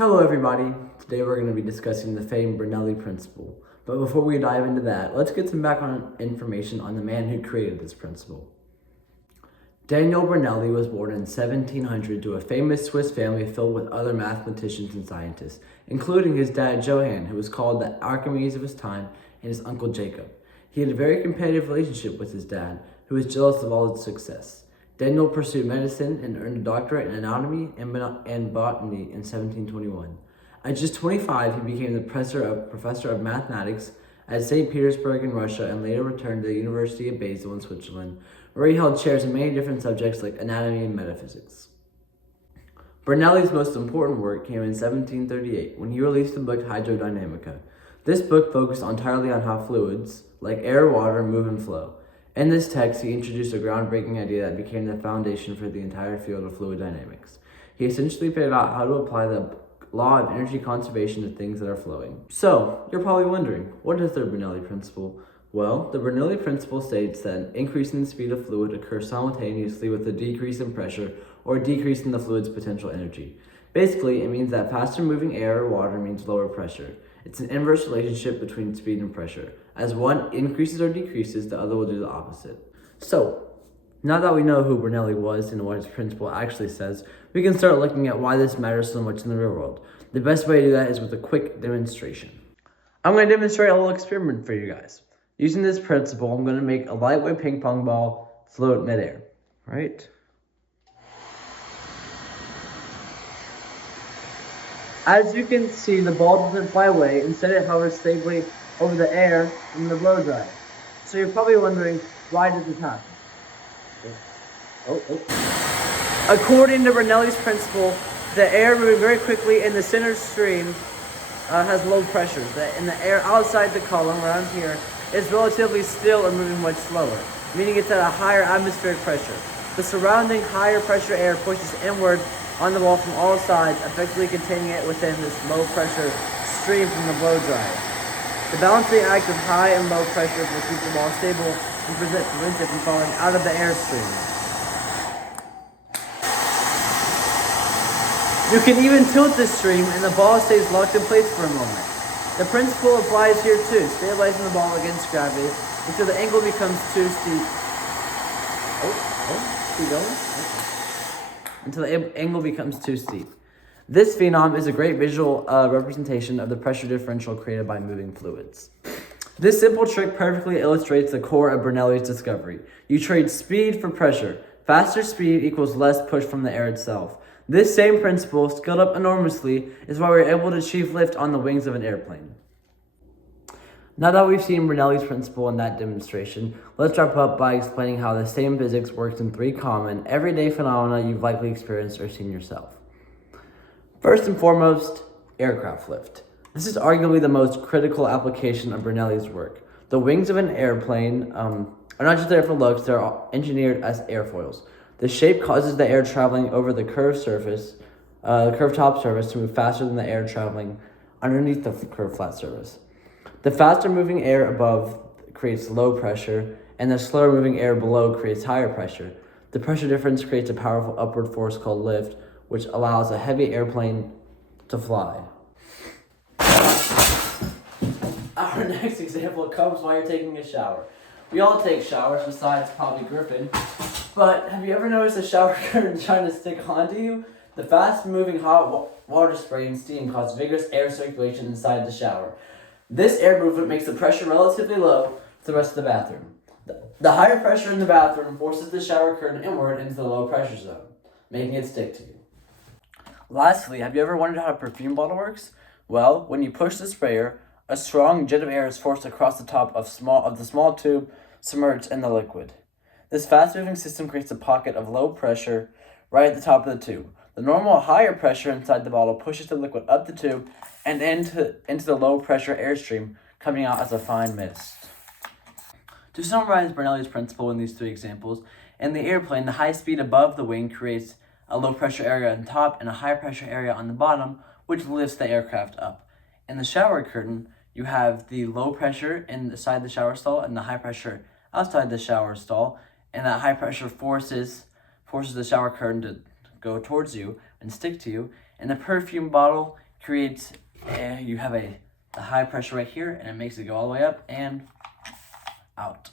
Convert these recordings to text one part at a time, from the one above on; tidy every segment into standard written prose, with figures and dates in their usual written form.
Hello everybody, today we're going to be discussing the famed Bernoulli principle. But before we dive into that, let's get some background information on the man who created this principle. Daniel Bernoulli was born in 1700 to a famous Swiss family filled with other mathematicians and scientists, including his dad Johann, who was called the Archimedes of his time, and his uncle Jacob. He had a very competitive relationship with his dad, who was jealous of all his success. Daniel pursued medicine and earned a doctorate in anatomy and botany in 1721. At just 25, he became the professor of mathematics at St. Petersburg in Russia and later returned to the University of Basel in Switzerland, where he held chairs in many different subjects like anatomy and metaphysics. Bernoulli's most important work came in 1738 when he released the book Hydrodynamica. This book focused entirely on how fluids, like air, water, move and flow. In this text, he introduced a groundbreaking idea that became the foundation for the entire field of fluid dynamics. He essentially figured out how to apply the law of energy conservation to things that are flowing. So, you're probably wondering, what is the Bernoulli principle? Well, the Bernoulli principle states that an increase in the speed of fluid occurs simultaneously with a decrease in pressure or a decrease in the fluid's potential energy. Basically, it means that faster moving air or water means lower pressure. It's an inverse relationship between speed and pressure. As one increases or decreases, the other will do the opposite. So, now that we know who Bernoulli was and what his principle actually says, we can start looking at why this matters so much in the real world. The best way to do that is with a quick demonstration. I'm going to demonstrate a little experiment for you guys. Using this principle, I'm going to make a lightweight ping pong ball float midair, right? As you can see, the ball doesn't fly away. Instead, it hovers stably over the air in the blow dry. So you're probably wondering, why does this happen? According to Bernoulli's principle, the air moving very quickly in the center stream has low pressures. And the air outside the column around here is relatively still and moving much slower, meaning it's at a higher atmospheric pressure. The surrounding higher pressure air pushes inward on the ball from all sides, effectively containing it within this low pressure stream from the blow dryer. The balancing act of high and low pressure will keep the ball stable and prevent it from falling out of the airstream. You can even tilt the stream and the ball stays locked in place for a moment. The principle applies here too, stabilizing the ball against gravity until the angle becomes too steep. Keep going. Until the angle becomes too steep. This phenom is a great visual representation of the pressure differential created by moving fluids. This simple trick perfectly illustrates the core of Bernoulli's discovery. You trade speed for pressure. Faster speed equals less push from the air itself. This same principle, scaled up enormously, is why we're able to achieve lift on the wings of an airplane. Now that we've seen Bernoulli's principle in that demonstration, let's wrap up by explaining how the same physics works in three common, everyday phenomena you've likely experienced or seen yourself. First and foremost, aircraft lift. This is arguably the most critical application of Bernoulli's work. The wings of an airplane are not just there for looks, they're engineered as airfoils. The shape causes the air traveling over the curved top surface to move faster than the air traveling underneath the curved flat surface. The faster moving air above creates low pressure, and the slower moving air below creates higher pressure. The pressure difference creates a powerful upward force called lift, which allows a heavy airplane to fly. Our next example comes while you're taking a shower. We all take showers, besides probably Griffin. But have you ever noticed a shower curtain trying to stick onto you? The fast-moving hot water spray and steam cause vigorous air circulation inside the shower. This air movement makes the pressure relatively low to the rest of the bathroom. The higher pressure in the bathroom forces the shower curtain inward into the low pressure zone, making it stick to you. Lastly, have you ever wondered how a perfume bottle works? Well, when you push the sprayer, a strong jet of air is forced across the top of the small tube submerged in the liquid. This fast-moving system creates a pocket of low pressure right at the top of the tube. The normal higher pressure inside the bottle pushes the liquid up the tube and into the low-pressure airstream, coming out as a fine mist. To summarize Bernoulli's principle in these three examples, in the airplane, the high speed above the wing creates a low-pressure area on top and a high-pressure area on the bottom, which lifts the aircraft up. In the shower curtain, you have the low pressure inside the shower stall and the high pressure outside the shower stall, and that high pressure forces the shower curtain to go towards you and stick to you. In the perfume bottle, creates, you have a high pressure right here, and it makes it go all the way up and out.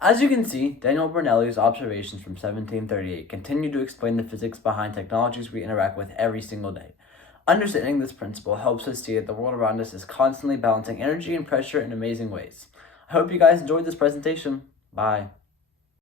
As you can see, Daniel Bernoulli's observations from 1738 continue to explain the physics behind technologies we interact with every single day. Understanding this principle helps us see that the world around us is constantly balancing energy and pressure in amazing ways. I hope you guys enjoyed this presentation. Bye.